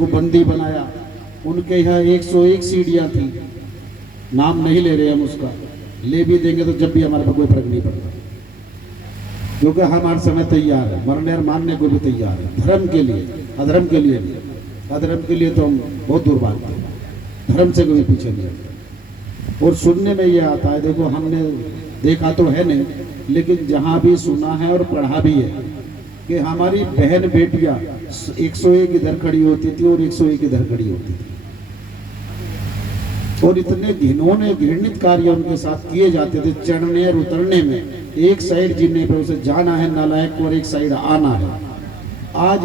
को बंदी बनाया। उनके यहाँ 101 सीढ़ियाँ थी, नाम नहीं ले रहे हम उसका, ले भी देंगे तो जब भी हमारे पर कोई फर्क नहीं पड़ता, क्योंकि हम हर समय तैयार है, मरने और मारने को भी तैयार है, धर्म के लिए, अधर्म के लिए नहीं। अधर्म के लिए तो हम बहुत दूर भागते हैं, धर्म से कोई पीछे नहीं। और सुनने में ये आता है, देखो हमने देखा तो है नहीं, लेकिन जहाँ भी सुना है और पढ़ा भी है कि हमारी बहन बेटियां 101 इधर खड़ी होती थी और 101 इधर खड़ी होती थी, और इतने घिनौने घृणित कार्य उनके साथ किए जाते थे। चढ़ने और उतरने में एक साइड जिनने पे उसे जाना है नालायक और एक साइड आना है। आज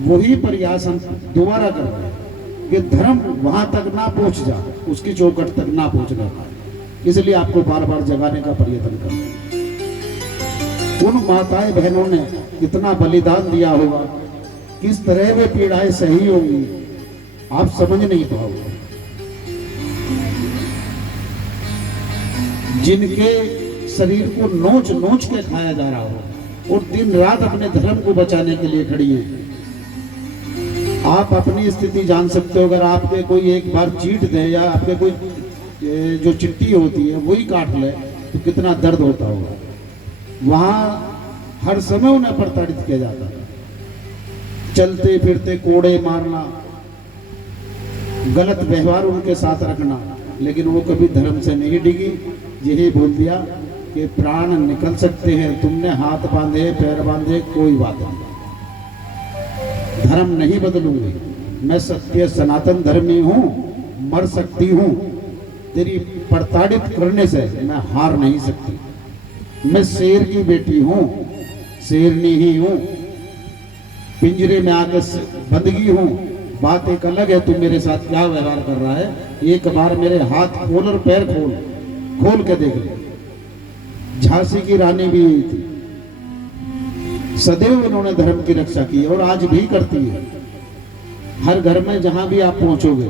वही प्रयास हम दोबारा कर रहे हैं कि धर्म वहां तक ना पहुंच जा, उसकी चौखट तक ना पहुंचना पाए, इसलिए आपको बार बार जगाने का प्रयत्न कर रहे हैं। उन माताएं बहनों ने कितना बलिदान दिया होगा, किस तरह वे पीड़ाएं सही होंगी, आप समझ नहीं पाओगे। जिनके शरीर को नोच नोच के खाया जा रहा हो और दिन रात अपने धर्म को बचाने के लिए खड़ी है। आप अपनी स्थिति जान सकते हो, अगर आपके कोई एक बार चीट दे या आपके कोई जो चिट्ठी होती है वही काट ले तो कितना दर्द होता होगा। वहां हर समय उन्हें प्रताड़ित किया जाता है, चलते फिरते कोड़े मारना, गलत व्यवहार उनके साथ रखना, लेकिन वो कभी धर्म से नहीं डिगी। यही बोल दिया कि प्राण निकल सकते हैं, तुमने हाथ बांधे पैर बांधे कोई बात नहीं, धर्म नहीं बदलूंगी, मैं सत्य सनातन धर्मी हूं, मर सकती हूं, तेरी प्रताड़ित करने से मैं हार नहीं सकती। मैं शेर की बेटी हूं, शेरनी ही हूं, पिंजरे में आकर बंदगी हूं। बात एक अलग है, तू मेरे साथ क्या व्यवहार कर रहा है। एक बार मेरे हाथ खोल और पैर खोल के देख ले। झांसी की रानी भी यही थी, सदैव उन्होंने धर्म की रक्षा की और आज भी करती है। हर घर में जहां भी आप पहुंचोगे,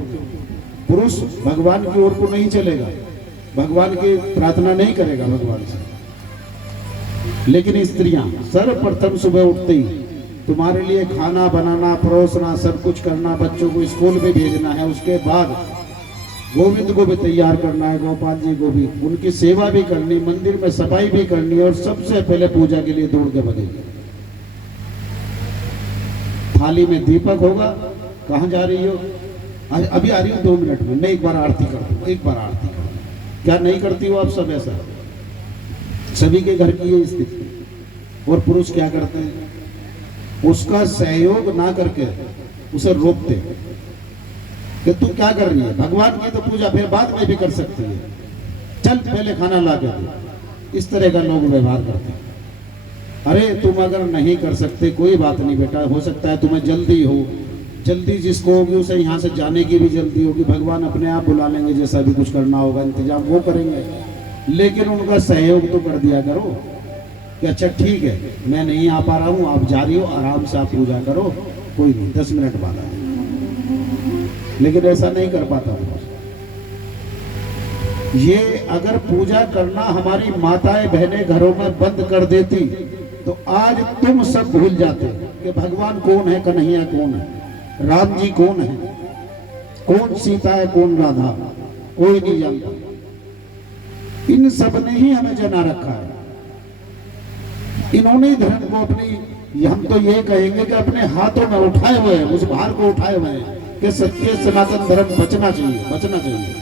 पुरुष भगवान की ओर को नहीं चलेगा, भगवान की प्रार्थना नहीं करेगा भगवान से, लेकिन स्त्रियां सर्वप्रथम सुबह उठते ही तुम्हारे लिए खाना बनाना, परोसना, सब कुछ करना, बच्चों को स्कूल में भेजना है, उसके बाद गोविंद को भी तैयार करना है, गोपाल जी को भी, उनकी सेवा भी करनी, मंदिर में सफाई भी करनी, और सबसे पहले पूजा के लिए दौड़ के बनेगी। थाली में दीपक होगा, कहाँ जा रही हो, अभी आ रही हो 2 मिनट में, मैं एक बार आरती कर दूं, एक बार आरती कर दूं। क्या नहीं करती हो आप सब ऐसा? सभी के घर की ये स्थिति। और पुरुष क्या करते हैं, उसका सहयोग ना करके उसे रोकते कि तू क्या कर रही है, भगवान की तो पूजा फिर बाद में भी कर सकती है, चल पहले खाना ला के दे। इस तरह का लोग व्यवहार करते हैं। अरे तुम अगर नहीं कर सकते कोई बात नहीं बेटा, हो सकता है तुम्हें जल्दी हो, जल्दी जिसको होगी उसे यहाँ से जाने की भी जल्दी होगी, भगवान अपने आप बुला लेंगे, जैसा भी कुछ करना होगा इंतजाम वो करेंगे, लेकिन उनका सहयोग तो कर दिया करो कि अच्छा ठीक है मैं नहीं आ पा रहा हूँ, आप जा रही हो, आराम से आप पूजा करो, कोई नहीं 10 मिनट बाद आए। लेकिन ऐसा नहीं कर पाता हूँ। ये अगर पूजा करना हमारी माताएं बहनें घरों में बंद कर देती तो आज तुम सब भूल जाते कि भगवान कौन है, कन्हैया कौन है, राम जी कौन है, कौन सीता है, कौन राधा, कोई नहीं जानता। इन सब ने ही हमें जना रखा है, इन्होंने ही धर्म को अपनी, हम तो ये कहेंगे कि अपने हाथों में उठाए हुए हैं, उस भार को उठाए हुए हैं कि सत्य सनातन धर्म बचना चाहिए, बचना चाहिए।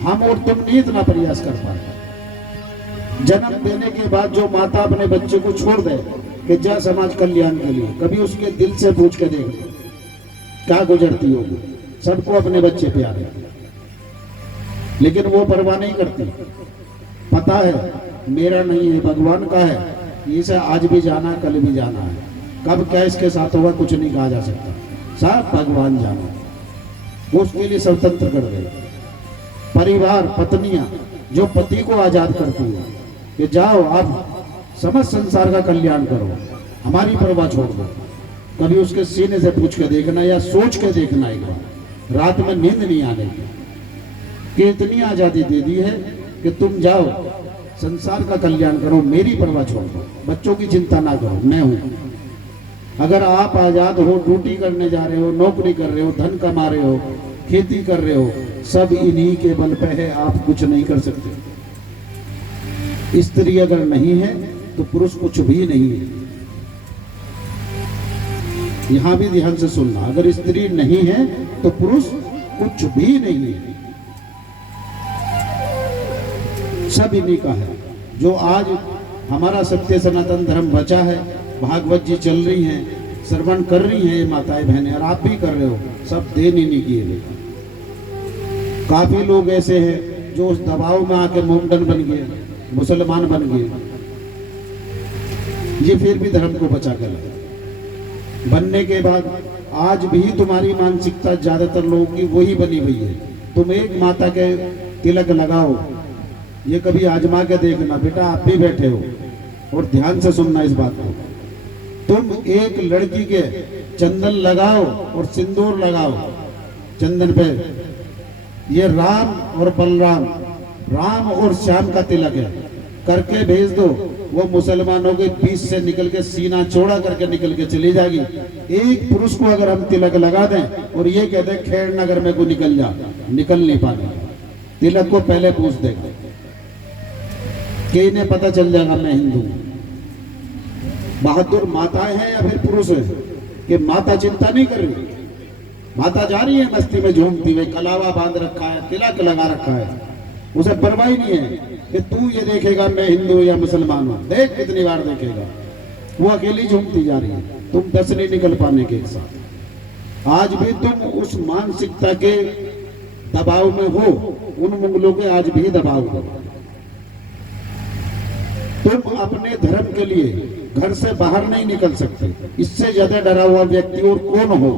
हम और तुम नहीं इतना प्रयास कर पाए। जन्म देने के बाद जो माता अपने बच्चे को छोड़ दे कि जा समाज कल्याण के लिए, कभी उसके दिल से पूछ के देख क्या गुजरती होगी। सबको अपने बच्चे प्यारे, लेकिन वो परवाह नहीं करती। पता है मेरा नहीं है, भगवान का है, इसे आज भी जाना कल भी जाना है, कब क्या इसके साथ होगा कुछ नहीं कहा जा सकता, सब भगवान जाना। वो उसके लिए स्वतंत्र कर दे। परिवार पत्नियां जो पति को आजाद करती है कि जाओ आप समस्त संसार का कल्याण करो, हमारी परवाह छोड़ दो। कभी उसके सीने से पूछ के देखना या सोच के देखना, एक बार रात में नींद नहीं आने की कि इतनी आजादी दे दी है कि तुम जाओ संसार का कल्याण करो, मेरी परवाह छोड़ दो, बच्चों की चिंता ना करो, मैं हूं। अगर आप आजाद हो, ड्यूटी करने जा रहे हो, नौकरी कर रहे हो, धन कमा रहे हो, खेती कर रहे हो, सब इन्हीं के बल पे है, आप कुछ नहीं कर सकते। स्त्री अगर नहीं है तो पुरुष कुछ भी नहीं है। यहां भी ध्यान से सुनना, अगर स्त्री नहीं है तो पुरुष कुछ भी नहीं है, सब इन्हीं का है। जो आज हमारा सत्य सनातन धर्म बचा है, भागवत जी चल रही हैं, श्रवण कर रही हैं ये माताएं बहनें, और आप भी कर रहे हो, सब देन इन्हीं की है। काफी लोग ऐसे हैं जो उस दबाव में आके मोमडन बन गए, मुसलमान बन गए, ये फिर भी धर्म को बचा कर लाए। बनने के बाद आज भी तुम्हारी मानसिकता ज्यादातर लोगों की वही बनी हुई है। तुम एक माता के तिलक लगाओ, ये कभी आजमा के देखना बेटा, आप भी बैठे हो और ध्यान से सुनना इस बात को। तुम एक लड़की के चंदन लगाओ और सिंदूर लगाओ चंदन पे, ये राम और बलराम, राम और श्याम का तिलक है, करके भेज दो, वो मुसलमानों के बीच से निकल के सीना चौड़ा करके निकल के चली जाएगी। एक पुरुष को अगर हम तिलक लगा दें और ये कहते हैं खेड़ नगर में को निकल जा, निकल नहीं पाएगा। तिलक को पहले पूछ देगा कि इन्हें पता चल जाएगा मैं हिंदू हूं। बहादुर माताएं हैं या फिर पुरुष है कि माता चिंता नहीं कर रही, माता जा रही है मस्ती में झूमती हुई, कलावा बांध रखा है, तिलक लगा रखा है, उसे परवाह नहीं है कि तू ये देखेगा मैं हिंदू या मुसलमान हूं। देख कितनी बार देखेगा, वो अकेली झूमती जा रही है, तुम 10 नहीं निकल पाने के एक साथ। आज भी तुम उस मानसिकता के दबाव में हो, उन मुगलों के आज भी दबाव हो। तुम अपने धर्म के लिए घर से बाहर नहीं निकल सकते। इससे ज्यादा डरा हुआ व्यक्ति और कौन हो?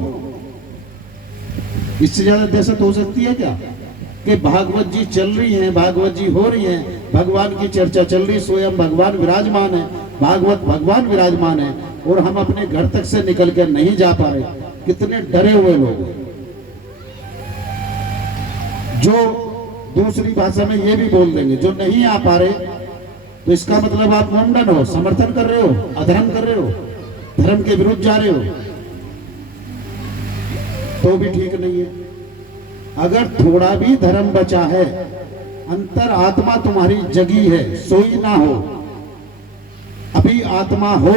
इससे ज्यादा दहशत हो सकती है क्या कि भागवत जी चल रही हैं, भागवत जी हो रही हैं, भगवान की चर्चा चल रही, स्वयं भगवान विराजमान है, भागवत भगवान विराजमान है, और हम अपने घर तक से निकल कर नहीं जा पा रहे। कितने डरे हुए लोग हैं। जो दूसरी भाषा में ये भी बोल देंगे, जो नहीं आ पा रहे, तो इसका मतलब आप मोमडन हो, समर्थन कर रहे हो, अधर्म कर रहे हो, धर्म के विरुद्ध जा रहे हो, तो भी ठीक नहीं है। अगर थोड़ा भी धर्म बचा है, अंतर आत्मा तुम्हारी जगी है, सोई ना हो, अभी आत्मा हो,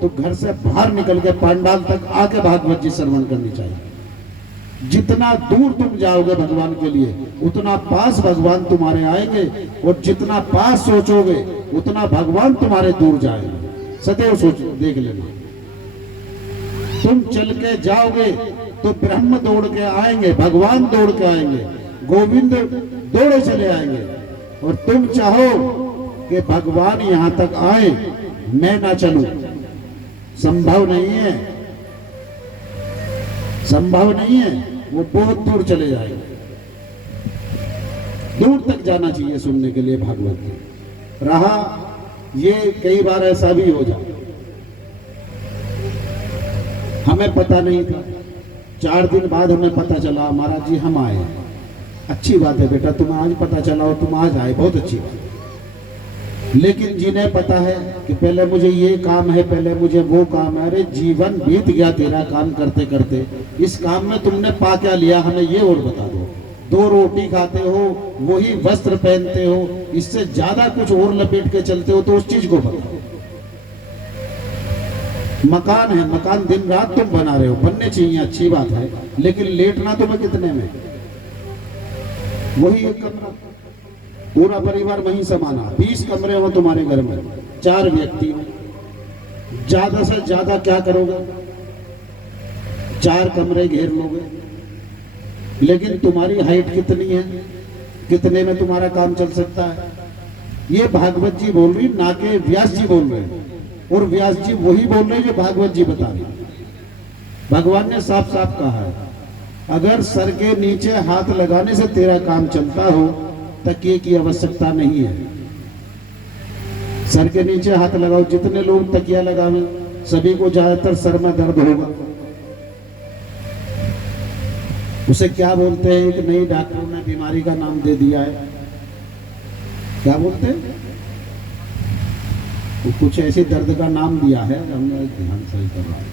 तो घर से बाहर निकल के पंडाल तक आके भागवत जी श्रवण करनी चाहिए। जितना दूर तुम जाओगे भगवान के लिए, उतना पास भगवान तुम्हारे आएंगे, और जितना पास सोचोगे उतना भगवान तुम्हारे दूर जाएंगे। सदैव सोच देख लेना, तुम चल के जाओगे तो ब्रह्म दौड़ के आएंगे, भगवान दौड़ के आएंगे, गोविंद दौड़े चले आएंगे। और तुम चाहो कि भगवान यहां तक आए, मैं ना चलूं, संभव नहीं है, संभव नहीं है। वो बहुत दूर चले जाएंगे। दूर तक जाना चाहिए सुनने के लिए भागवत की। रहा ये कई बार ऐसा भी हो जाए, हमें पता नहीं था, 4 दिन बाद हमें पता चला महाराज जी हम आए। अच्छी बात है बेटा, तुम्हें आज पता चला और तुम आज आए, बहुत अच्छी बात। लेकिन जिन्हें पता है कि पहले मुझे ये काम है, पहले मुझे वो काम है, अरे जीवन बीत गया तेरा काम करते करते, इस काम में तुमने पा क्या लिया हमें ये और बता दो। 2 रोटी खाते हो, वही वस्त्र पहनते हो, इससे ज्यादा कुछ और लपेट के चलते हो, तो उस चीज को बताओ। मकान है, मकान दिन रात तुम बना रहे हो, बनने चाहिए, अच्छी बात है, लेकिन लेटना तुम्हें कितने में? वही एक कमरा, पूरा परिवार वहीं समाना। 20 कमरे हो तुम्हारे घर में, 4 व्यक्ति हो, ज्यादा से ज्यादा क्या करोगे? 4 कमरे घेर लोगे। लेकिन तुम्हारी हाइट कितनी है, कितने में तुम्हारा काम चल सकता है? ये भागवत जी बोल रही, ना के व्यास जी बोल रहे हैं। और व्यास जी वही बोल रहे हैं जो भागवत जी बता रहे। भगवान ने साफ साफ कहा है, अगर सर के नीचे हाथ लगाने से तेरा काम चलता हो, तकिए की आवश्यकता नहीं है। सर के नीचे हाथ लगाओ, जितने लोग तकिया लगावे सभी को ज्यादातर सर में दर्द होगा। उसे क्या बोलते हैं? एक नई डॉक्टरों ने बीमारी का नाम दे दिया है, क्या बोलते हैं? कुछ ऐसे दर्द का नाम दिया है, हमने ध्यान सही कर रहा है,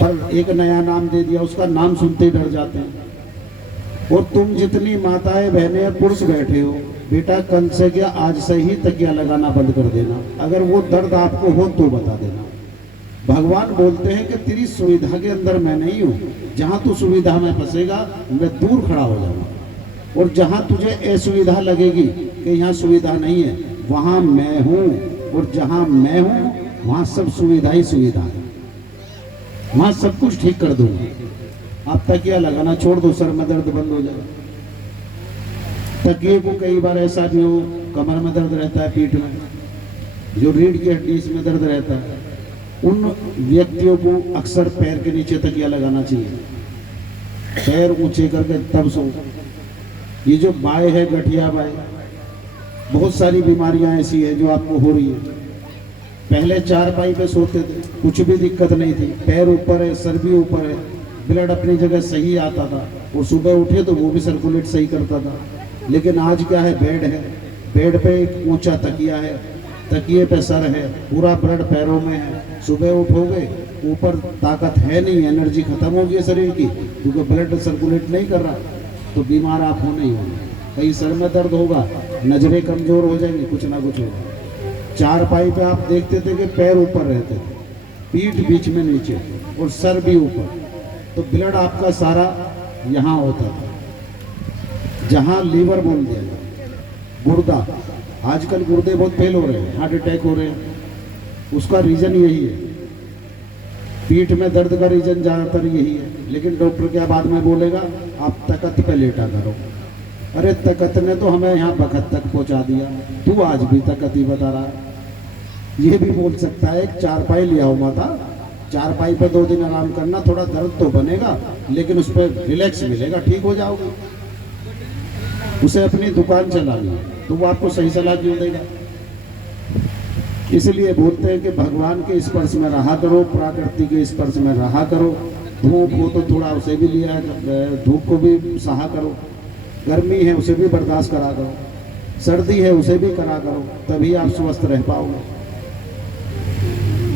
पर एक नया नाम दे दिया, उसका नाम सुनते ही डर जाते हैं। और तुम जितनी माताएं बहनें या पुरुष बैठे हो, बेटा कल से क्या आज से ही तकिया लगाना बंद कर देना। अगर वो दर्द आपको हो तो बता देना। भगवान बोलते हैं कि तेरी सुविधा के अंदर मैं नहीं हूँ, जहाँ तू सुविधा में फंसेगा मैं दूर खड़ा हो जाऊंगा। और जहाँ तुझे असुविधा लगेगी कि यहाँ सुविधा नहीं है, वहाँ मैं हूँ। और जहाँ मैं हूँ वहाँ सब सुविधा ही सुविधा है, वहाँ सब कुछ ठीक कर दूंगा। आप तकिया लगाना छोड़ दो, सर में दर्द बंद हो जाए। तकिए को कई बार ऐसा भी हो, कमर में दर्द रहता है, पीठ में, जो रीढ़ की हड्डी इसमें दर्द रहता है, उन व्यक्तियों को अक्सर पैर के नीचे तकिया लगाना चाहिए। पैर ऊंचे करके तब सो। ये जो बाय है, गठिया बाय, बहुत सारी बीमारियां ऐसी है जो आपको हो रही है। पहले चारपाई पे सोते थे, कुछ भी दिक्कत नहीं थी, पैर ऊपर है, सर भी ऊपर है, ब्लड अपनी जगह सही आता था, और सुबह उठे तो वो भी सर्कुलेट सही करता था। लेकिन आज क्या है, बेड है, बेड पे एक ऊंचा तकिया है, तकिए पे सर है, पूरा ब्लड पैरों में है। सुबह उठोगे, ऊपर ताकत है नहीं, एनर्जी खत्म हो गई शरीर की, क्योंकि ब्लड सर्कुलेट नहीं कर रहा, तो बीमार आप होने ही होंगे। कहीं सर में दर्द होगा, नजरें कमजोर हो जाएंगी, कुछ ना कुछ होगा। चारपाई पे आप देखते थे कि पैर ऊपर रहते थे, पीठ बीच में नीचे और सर भी ऊपर, तो ब्लड आपका सारा यहाँ होता था, जहाँ लीवर बोल दिया जाए, गुर्दा। आजकल गुर्दे बहुत फेल हो रहे हैं, हार्ट अटैक हो रहे हैं, उसका रीजन यही है। पीठ में दर्द का रीजन ज़्यादातर यही है। लेकिन डॉक्टर क्या बाद में बोलेगा, आप तकत पे लेटा करो। अरे तकत ने तो हमें यहाँ बखत तक पहुँचा दिया, तू आज भी तकत ही बता रहा है। ये भी बोल सकता है, एक चारपाई ले आओ माता, चारपाई पे 2 दिन आराम करना, थोड़ा दर्द तो बनेगा लेकिन उस पर रिलैक्स मिलेगा, ठीक हो जाओगे। उसे अपनी दुकान चलानी है तो वो आपको सही सलाह क्यों देगा। इसलिए बोलते हैं कि भगवान के स्पर्श में रहा करो, प्रकृति के स्पर्श में रहा करो। धूप हो तो थोड़ा उसे भी लिया, धूप को भी सहा करो, गर्मी है उसे भी बर्दाश्त करा करो, सर्दी है उसे भी करा करो, तभी आप स्वस्थ रह पाओगे।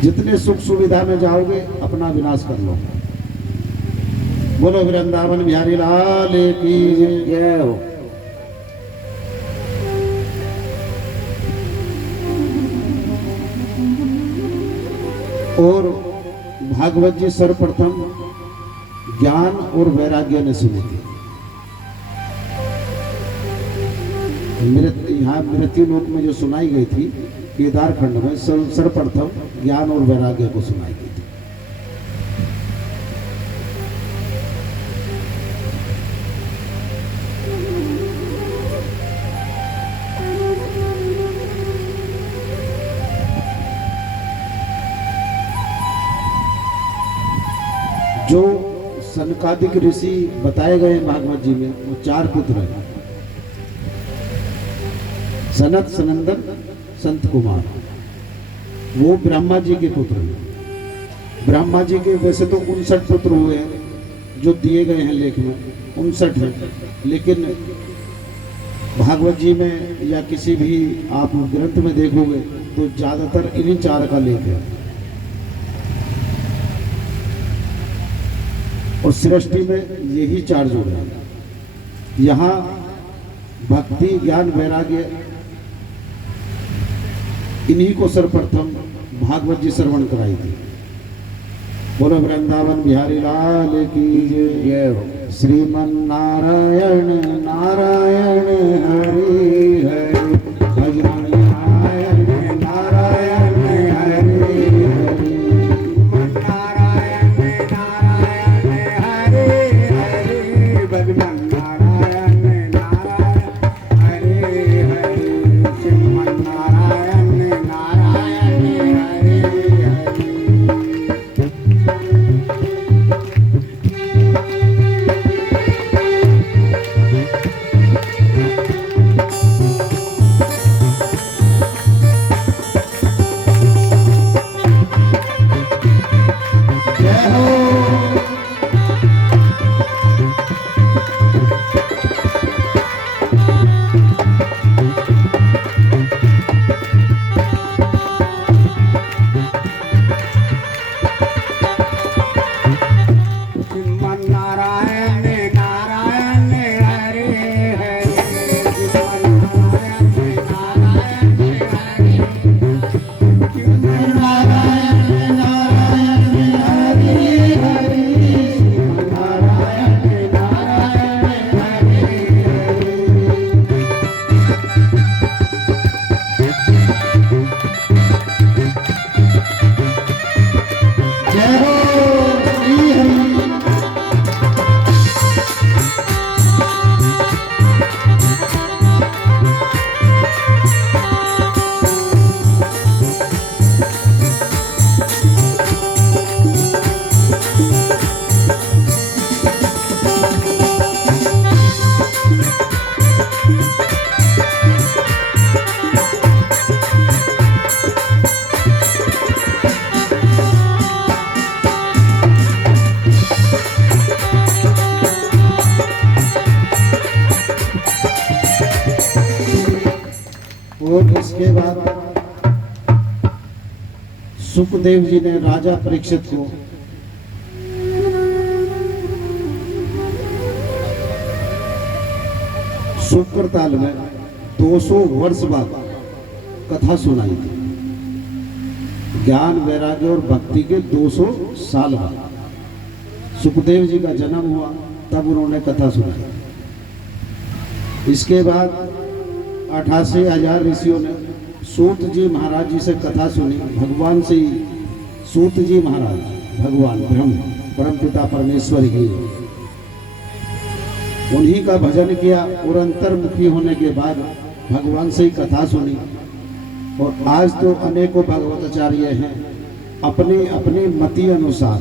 जितने सुख सुविधा में जाओगे अपना विनाश कर लो। बोलो वृंदावन बिहारी लाल की जय हो। और भागवत जी सर्वप्रथम ज्ञान और वैराग्य ने सुनी थी। यहाँ मृत्यु लोक में जो सुनाई गई थी, केदार खंड में सर्वप्रथम ज्ञान और वैराग्य को सुनाई गई थी। जो सनकादिक ऋषि बताए गए भागवत जी में, वो 4 पुत्र हैं, सनत, सनंदन, संत कुमार। वो ब्रह्मा जी के पुत्र हैं। ब्रह्मा जी के वैसे तो 59 पुत्र हुए हैं जो दिए गए हैं लेख में, 59 हैं, लेकिन भागवत जी में या किसी भी आप ग्रंथ में देखोगे तो ज्यादातर इन्हीं 4 का लेख है। और सृष्टि में यही 4 जोड़े हैं। यहाँ भक्ति, ज्ञान, वैराग्य, इन्हीं को सर्वप्रथम भागवत जी श्रवण कराई थी। बोलो वृंदावन बिहारी लाल की जय हो। श्रीमन नारायण नारायण हरि हरि, भजन नारायण नारायण हरि हरि, नारायण नारायण हरि हरि, भजन नारायण नारायण हरि हरि, श्रीमन नारायण नारायण हरि हरि। नारायण नारायण हरे हरे नारायण नारायण हरे नारायण नारायण हरे हरे नारायण नारायण हरे जय हो श्री हरि। और इसके बाद सुखदेव जी ने राजा परीक्षित को शुक्रताल में 200 वर्ष बाद कथा सुनाई थी। ज्ञान वैराग्य और भक्ति के 200 साल बाद सुखदेव जी का जन्म हुआ, तब उन्होंने कथा सुनाई। इसके बाद 88,000 ऋषियों ने सूत जी महाराज जी से कथा सुनी। भगवान से ही सूत जी महाराज भगवान ब्रह्म परमपिता परमेश्वर ही, उन्हीं का भजन किया और अंतर्मुखी होने के बाद भगवान से ही कथा सुनी। और आज तो अनेकों भगवताचार्य हैं, अपनी अपनी मति अनुसार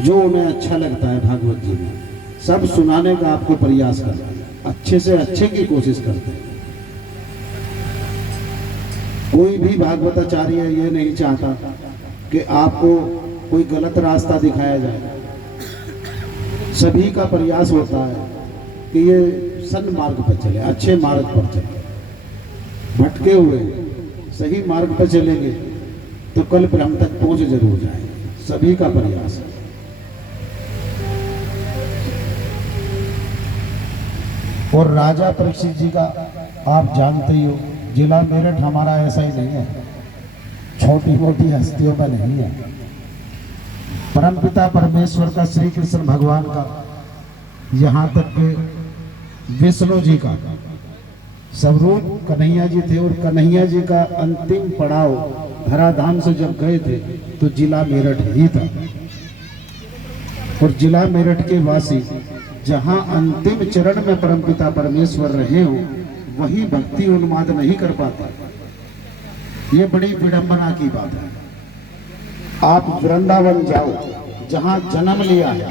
जो उन्हें अच्छा लगता है भागवत जी में सब सुनाने का आपको प्रयास करते हैं, अच्छे से अच्छे की कोशिश करते हैं। कोई भी भागवताचार्य ये नहीं चाहता कि आपको कोई गलत रास्ता दिखाया जाए। सभी का प्रयास होता है कि ये सन्मार्ग पर चले, अच्छे मार्ग पर चले। भटके हुए सही मार्ग पर चलेंगे तो कल ब्रह्म तक पहुंच जरूर जाएंगे। सभी का प्रयास है। और राजा परीक्षित जी का आप जानते ही हो, जिला मेरठ हमारा ऐसा ही नहीं है, छोटी मोटी हस्तियों का नहीं है। परमपिता परमेश्वर का, श्री कृष्ण भगवान का, यहाँ तक के विष्णु जी का स्वरूप कन्हैया जी थे। और कन्हैया जी का अंतिम पड़ाव धराधाम से जब गए थे तो जिला मेरठ ही था। और जिला मेरठ के वासी जहां अंतिम चरण में परमपिता परमेश्वर रहे हो, वही भक्ति उन्माद नहीं कर पाते। ये बड़ी विडंबना की बात है। आप वृंदावन जाओ, जहां जन्म लिया है,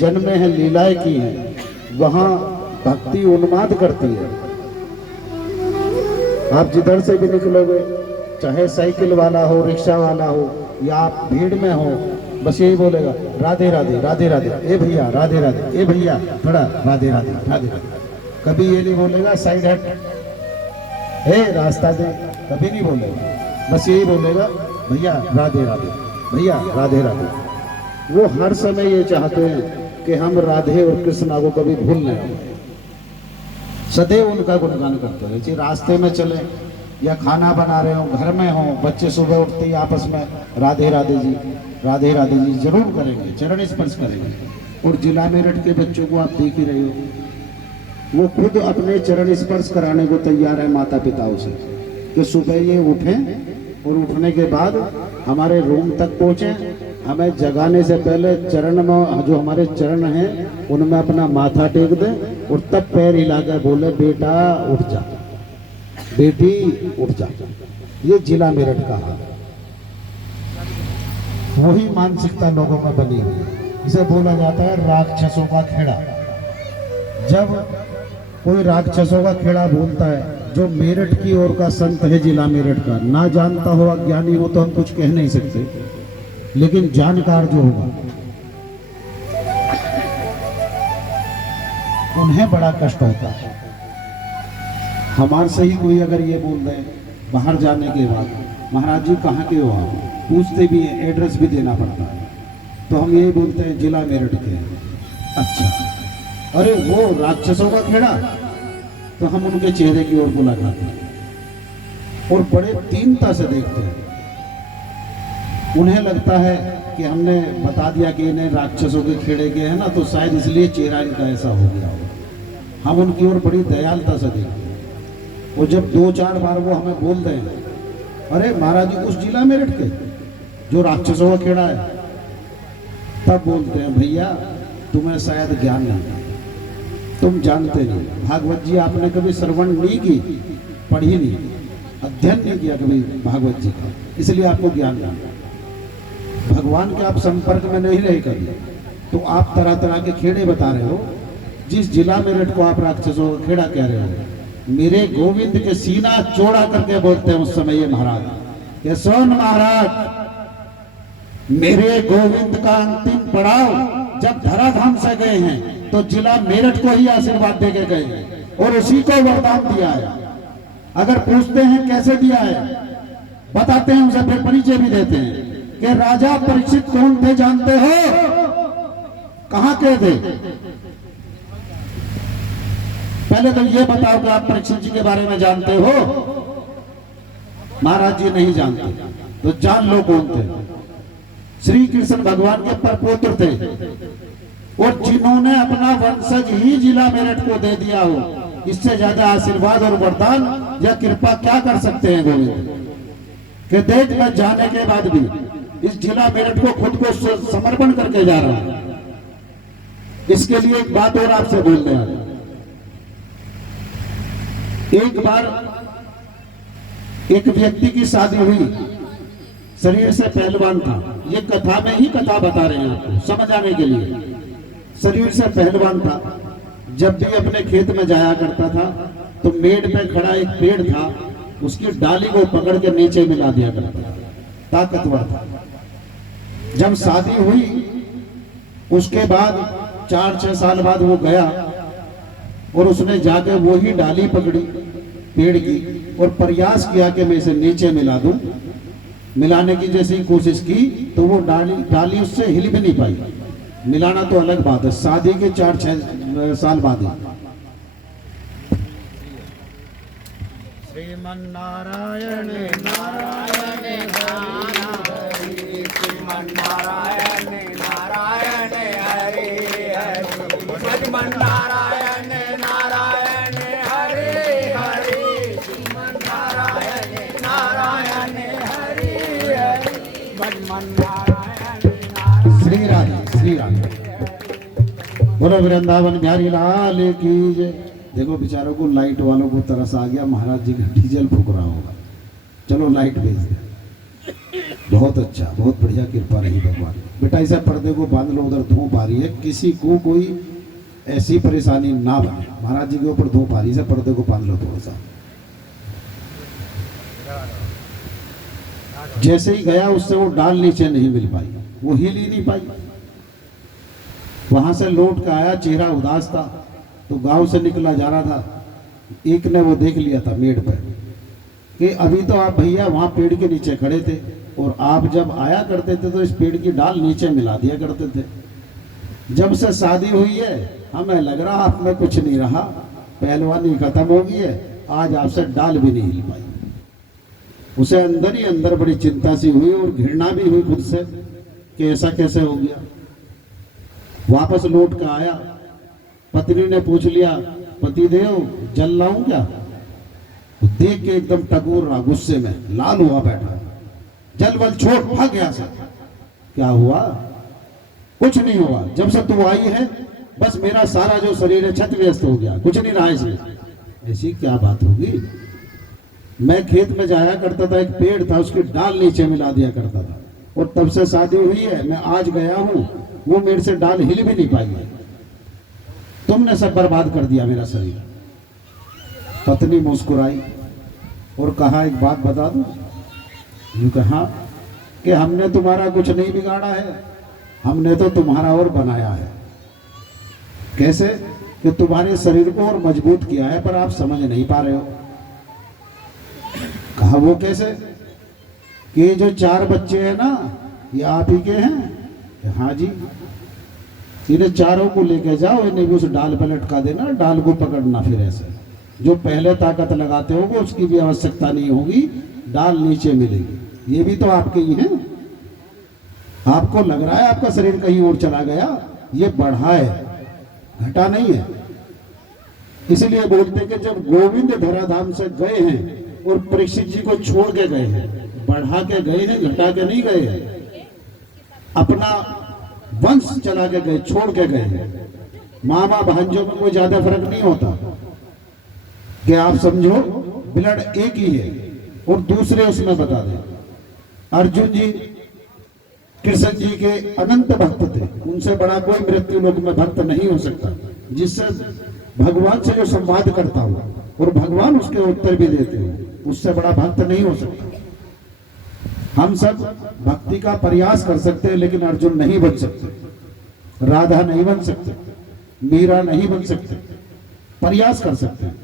जन्मे हैं, लीलाएं की हैं, वहां भक्ति उन्माद करती है। आप जिधर से भी निकलोगे, चाहे साइकिल वाला हो, रिक्शा वाला हो, या आप भीड़ में हो, बस यही बोलेगा राधे राधे राधे राधे, ए भैया राधे राधे, ए भैया थोड़ा राधे राधे राधे राधे। कभी ये नहीं बोलेगा साइड हट, ए रास्ता दे, कभी नहीं बोलेगा। बस यही बोलेगा भैया राधे राधे, भैया राधे राधे। वो हर समय ये चाहते हैं कि हम राधे और कृष्णा को कभी भूल न जाए, सदैव उनका गुणगान करते हैं। जी रास्ते में चले या खाना बना रहे हो, घर में हो, बच्चे सुबह उठते ही आपस में राधे राधे जी राधे राधे जी जरूर करेंगे, चरण स्पर्श करेंगे। और जिला मेरठ के बच्चों को आप देख ही रहे हो, वो खुद अपने चरण स्पर्श कराने को तैयार है माता पिताओं से, कि सुबह ये उठें और उठने के बाद हमारे रूम तक पहुँचे, हमें जगाने से पहले चरण में, जो हमारे चरण हैं उनमें अपना माथा टेक दें और तब पैर हिलाकर बोले बेटा उठ जा, बेटी उठ जा। ये जिला मेरठ का हाल है। वही मानसिकता लोगों में बनी हुई है। इसे बोला जाता है राक्षसों का खेड़ा। जब कोई राक्षसों का खेड़ा बोलता है, जो मेरठ की ओर का संत है जिला मेरठ का, ना जानता हो, अज्ञानी हो तो हम कुछ कह नहीं सकते, लेकिन जानकार जो होगा उन्हें बड़ा कष्ट होता है। हमारे से ही कोई अगर ये बोल रहे बाहर जाने के बाद, महाराज जी कहाँ के हो आप, पूछते भी हैं, एड्रेस भी देना पड़ता है, तो हम यही बोलते हैं जिला मेरठ के हैं। अच्छा, अरे वो राक्षसों का खेड़ा, तो हम उनके चेहरे की ओर मुलाकाते हैं और बड़े दीनता से देखते हैं। उन्हें लगता है कि हमने बता दिया कि इन्हें राक्षसों के खेड़े के हैं ना, तो शायद इसलिए चेहरा इनका ऐसा हो गया होगा। हम उनकी ओर बड़ी दयालुता से देखते हैं और जब 2-4 बार वो हमें बोल दें, अरे महाराज जी उस जिला मेरठ के जो राक्षसों का खेड़ा है, तब बोलते हैं भैया तुम्हें शायद ज्ञान नहीं, तुम जानते नहीं, भागवत जी आपने कभी श्रवण नहीं की, पढ़ी नहीं, अध्ययन नहीं किया कभी भागवत जी का, इसलिए आपको ज्ञान नहीं। भगवान के आप संपर्क में नहीं रहे कभी, तो आप तरह तरह के खेड़े बता रहे हो। जिस जिला मेरठ को आप राक्षसों का खेड़ा कह रहे हो, मेरे गोविंद के सीना चौड़ा करके बोलते हैं उस समय ये महाराज कि सुन महाराज, मेरे गोविंद का अंतिम पड़ाव जब धराधाम से गए हैं तो जिला मेरठ को ही आशीर्वाद दे के गए हैं और उसी को वरदान दिया है। अगर पूछते हैं कैसे दिया है, बताते हैं, उसे फिर परिचय भी देते हैं कि राजा परीक्षित कौन थे जानते हो? कहां के थे? पहले तो ये बताओ कि आप परीक्षित जी के बारे में जानते हो? महाराज जी नहीं जानते, तो जान लो कौन थे। श्री कृष्ण भगवान के परपुत्र थे और जिन्होंने अपना वंशज ही जिला मेरठ को दे दिया हो, इससे ज्यादा आशीर्वाद और वरदान या कृपा क्या कर सकते हैं गोविंद के? देख में जाने के बाद भी इस जिला मेरठ को खुद को समर्पण करके जा रहा हूं। इसके लिए एक बात और आपसे बोलने आ रहा। एक बार एक व्यक्ति की शादी हुई, शरीर से पहलवान था, ये कथा में ही कथा बता रहे हैं आपको समझ आने के लिए। शरीर से पहलवान था, जब भी अपने खेत में जाया करता था तो मेड़ पे खड़ा एक पेड़ था, उसकी डाली को पकड़ के नीचे मिला दिया करता था, ताकतवर था। जब शादी हुई उसके बाद 4-6 साल बाद वो गया और उसने जाकर वो ही डाली पकड़ी पेड़ की और प्रयास किया कि मैं इसे नीचे मिला दूं। मिलाने की जैसी कोशिश की तो वो डाली उससे हिल भी नहीं पाई। मिलाना तो अलग बात है, शादी के 4-6 साल बाद ही। श्रीमन्नारायण नारायण हरि, श्रीमन्नारायण नारायण हरि हरि, श्रीमन्नारायण नारायण हरि हरि, श्रीमन्नारायण नारायण हरि हरि, श्रीमन्नारायण श्री राधे श्री राधे। बोलो वृंदावन बिहारी लाल की जय। देखो बेचारों को लाइट वालों को तरस आ गया, महाराज जी का डीजल फूक रहा होगा, चलो लाइट भेज दे। बहुत अच्छा, बहुत बढ़िया कृपा रही भगवान। बेटा ऐसा पर्दे को बांध लो, उधर धूप आ रही है, किसी को कोई ऐसी परेशानी ना बने। महाराज जी के ऊपर धूप आ रही है, पर्दे को बांध लो थोड़ा सा। जैसे ही गया उससे वो डाल नीचे नहीं मिल पाई, वो हिल ही नहीं पाई। वहां से लौट कर आया, चेहरा उदास था, तो गांव से निकला जा रहा था, एक ने वो देख लिया था मेड़ पर कि अभी तो आप भैया वहां पेड़ के नीचे खड़े थे और आप जब आया करते थे तो इस पेड़ की डाल नीचे मिला दिया करते थे। जब से शादी हुई है हमें लग रहा आप में कुछ नहीं रहा, पहलवानी खत्म हो गई है, आज आपसे डाल भी नहीं हिल पाई। उसे अंदर ही अंदर बड़ी चिंता सी हुई और घृणा भी हुई खुद से कि ऐसा कैसे हो गया। वापस लौट कर आया, पत्नी ने पूछ लिया, पति देव जल लाऊं क्या? तो देख के एकदम टगोर रहा, गुस्से में लाल हुआ बैठा, जल वल छोड़ भाग गया सर। क्या हुआ? कुछ नहीं हुआ, जब से तू आई है बस मेरा सारा जो शरीर है छत व्यस्त हो गया, कुछ नहीं रहा इसमें। ऐसी क्या बात होगी? मैं खेत में जाया करता था, एक पेड़ था उसकी डाल नीचे मिला दिया करता था और तब से शादी हुई है, मैं आज गया हूं वो मेरे से डाल हिल भी नहीं पाई है। तुमने सब बर्बाद कर दिया मेरा शरीर। पत्नी मुस्कुराई और कहा, एक बात बता दूं? यूं कहा कि हमने तुम्हारा कुछ नहीं बिगाड़ा है, हमने तो तुम्हारा और बनाया है। कैसे? कि तुम्हारे शरीर को और मजबूत किया है, पर आप समझ नहीं पा रहे हो। कहा वो कैसे? कि जो 4 बच्चे हैं ना ये आप ही के हैं? हाँ जी। इन्हें चारों को लेके जाओ, इन्हें भी उस डाल पर लटका देना, डाल को पकड़ना। फिर ऐसे जो पहले ताकत लगाते होगे उसकी भी आवश्यकता नहीं होगी, डाल नीचे मिलेगी। ये भी तो आपके ही हैं। आपको लग रहा है आपका शरीर कहीं और चला गया, ये बढ़ा है, घटा नहीं है। इसलिए बोलते कि जब गोविंद धराधाम से गए हैं और परीक्षित जी को छोड़ के गए हैं, बढ़ा के गए हैं, घटा के नहीं गए हैं। अपना वंश चला के गए, छोड़ के गए हैं। मामा भांजों में कोई ज्यादा फर्क नहीं होता कि आप समझो ब्लड एक ही है और दूसरे उसमें बता दें। अर्जुन जी कृष्ण जी के अनंत भक्त थे, उनसे बड़ा कोई मृत्यु लोक में भक्त नहीं हो सकता, जिससे भगवान से जो संवाद करता हो और भगवान उसके उत्तर भी देते हो, उससे बड़ा भक्त नहीं हो सकता। हम सब भक्ति का प्रयास कर सकते हैं, लेकिन अर्जुन नहीं बन सकते, राधा नहीं बन सकते, मीरा नहीं बन सकते। प्रयास कर सकते हैं,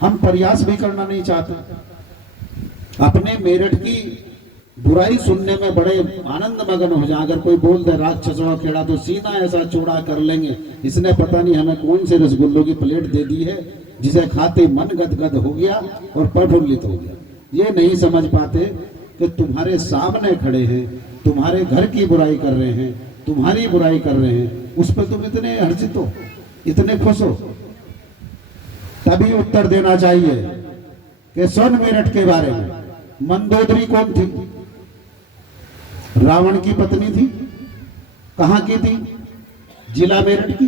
हम प्रयास भी करना नहीं चाहते। अपने मेरठ की बुराई सुनने में बड़े आनंद मगन हो जाए। अगर कोई बोल दे राक्षसों खेड़ा तो सीना ऐसा चौड़ा कर लेंगे, इसने पता नहीं हमें कौन से रसगुल्लों की प्लेट दे दी है, जिसे खाते मन गदगद हो गया और प्रफुल्लित हो गया। ये नहीं समझ पाते कि तुम्हारे सामने खड़े हैं, तुम्हारे घर की बुराई कर रहे हैं, तुम्हारी बुराई कर रहे हैं, उस पर तुम इतने हर्षित हो, इतने खुश हो। तभी उत्तर देना चाहिए कि सुन मेरठ के बारे में। मंदोदरी कौन थी? रावण की पत्नी थी। कहां की थी? जिला मेरठ की।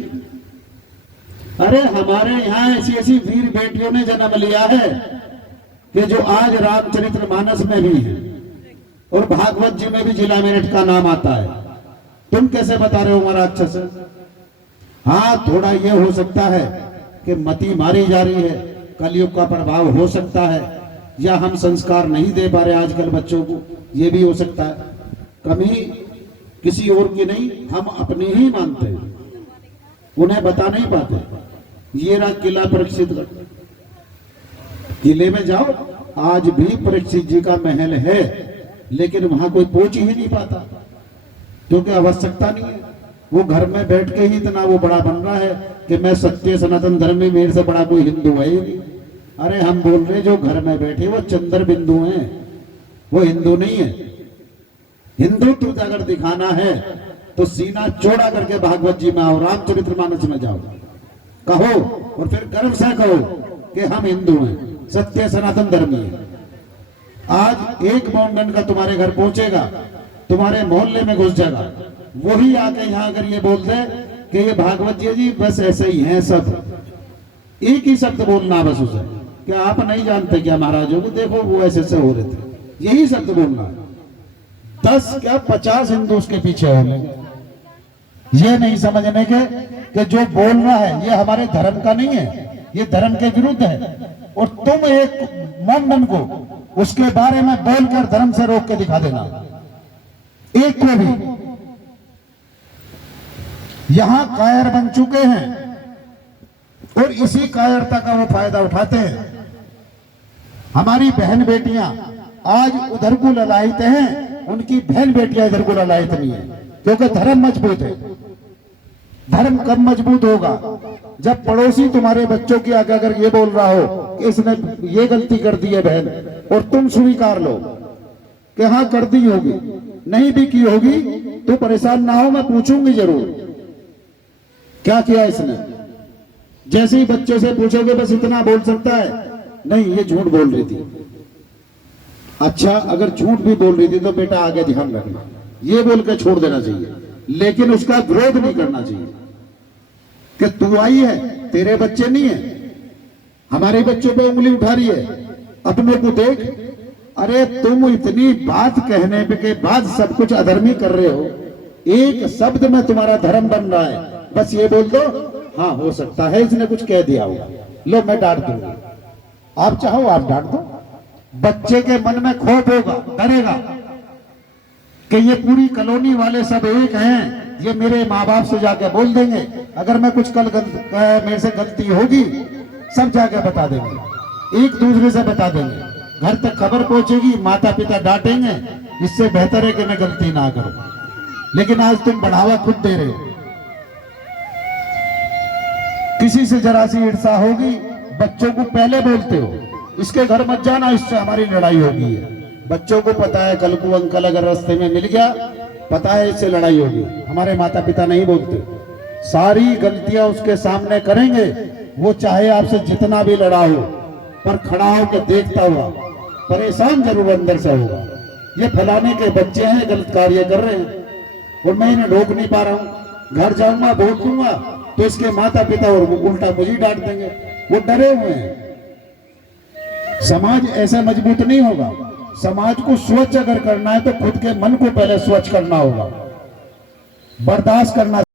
अरे हमारे यहां ऐसी ऐसी वीर बेटियों ने जन्म लिया है कि जो आज रामचरितमानस में भी है और भागवत जी में भी जिला मेरठ का नाम आता है। तुम कैसे बता रहे हो हमारा राक्षस? हाँ, थोड़ा ये हो सकता है कि मति मारी जा रही है, कलयुग का प्रभाव हो सकता है, या हम संस्कार नहीं दे पा रहे आजकल बच्चों को, ये भी हो सकता है। कमी किसी और की नहीं, हम अपनी ही मानते हैं, उन्हें बता नहीं पाते। ये रहा किला परीक्षित। किले में जाओ, आज भी परीक्षित जी का महल है, लेकिन वहां कोई पहुंच ही नहीं पाता, क्योंकि आवश्यकता नहीं है। वो घर में बैठ के ही इतना वो बड़ा बन रहा है कि मैं सत्य सनातन धर्म में मेरे से बड़ा कोई हिंदू है ही नहीं। अरे हम बोल रहे जो घर में बैठे वो चंद्र बिंदु हैं, वो हिंदू नहीं है। हिंदू तुझे अगर दिखाना है तो सीना चौड़ा करके भागवत जी में आओ, रामचरितमानस में जाओ, कहो और फिर गर्व से कहो कि हम हिंदू हैं, सत्य सनातन धर्मी है। आज एक माउंटेन का तुम्हारे घर पहुंचेगा, तुम्हारे मोहल्ले में घुस जाएगा, वही आके यहाँ अगर ये बोल दे कि ये भागवत जी बस ऐसे ही हैं सब, एक ही शब्द बोलना बस उसे, क्या आप नहीं जानते क्या महाराजों को, देखो वो ऐसे ऐसे हो रहे थे, यही शब्द बोलना। 10 क्या 50 हिंदू उसके पीछे हो गए। ये नहीं समझने के कि जो बोल रहा है ये हमारे धर्म का नहीं है, ये धर्म के विरुद्ध है, और तुम एक मोमडन को उसके बारे में बोलकर धर्म से रोक के दिखा देना, एक को भी। यहां कायर बन चुके हैं और इसी कायरता का वो फायदा उठाते हैं। हमारी बहन बेटियां आज उधर को ललायत हैं, उनकी बहन बेटियां इधर को ललायत नहीं है, क्योंकि धर्म मजबूत है। धर्म कब मजबूत होगा? जब पड़ोसी तुम्हारे बच्चों की आगे अगर ये बोल रहा हो कि इसने ये गलती कर दी है बहन, और तुम स्वीकार लो कि हाँ कर दी होगी, नहीं भी की होगी तो परेशान ना हो, मैं पूछूंगी जरूर क्या किया इसने। जैसे ही बच्चे से पूछोगे बस इतना बोल सकता है, नहीं ये झूठ बोल रही थी। अच्छा, अगर झूठ भी बोल रही थी तो बेटा आगे ध्यान रखना, ये बोल के छोड़ देना चाहिए, लेकिन उसका विरोध नहीं करना चाहिए कि तू आई है, तेरे बच्चे नहीं है, हमारे बच्चों पे उंगली उठा रही है, अपने को देख। अरे तुम इतनी बात कहने के बाद सब कुछ अधर्मी कर रहे हो, एक शब्द में तुम्हारा धर्म बन रहा है, बस ये बोल दो हाँ हो सकता है इसने कुछ कह दिया होगा, लो मैं डांट दूंगी। आप चाहो आप डांट दो, बच्चे के मन में खौफ होगा, डरेगा कि ये पूरी कॉलोनी वाले सब एक हैं, ये मेरे माँ बाप से जाके बोल देंगे, अगर मैं कुछ कल मेरे से गलती होगी सब जाके बता देंगे, एक दूसरे से बता देंगे, घर तक खबर पहुंचेगी, माता पिता डांटेंगे। इससे बेहतर है कि मैं गलती ना करूं। लेकिन आज तुम बढ़ावा खुद दे रहे हो, किसी से जरा सी ईर्षा होगी, बच्चों को पहले बोलते हो इसके घर मत जाना, इससे हमारी लड़ाई होगी। बच्चों को पता है कल को अंकल अगर रास्ते में मिल गया, पता है इससे लड़ाई होगी। हमारे माता पिता नहीं बोलते, सारी गलतियां उसके सामने करेंगे, वो चाहे आपसे जितना भी लड़ा हो, पर खड़ा होकर देखता हुआ परेशान जरूर अंदर से होगा। ये फलाने के बच्चे हैं, गलत कार्य कर रहे हैं और मैं इन्हें रोक नहीं पा रहा हूँ, घर जाऊंगा बोल दूंगा तो इसके माता पिता और उल्टा मुझे डांट देंगे। वो डरे हुए हैं। समाज ऐसा मजबूत नहीं होगा। समाज को स्वच्छ अगर करना है तो खुद के मन को पहले स्वच्छ करना होगा, बर्दाश्त करना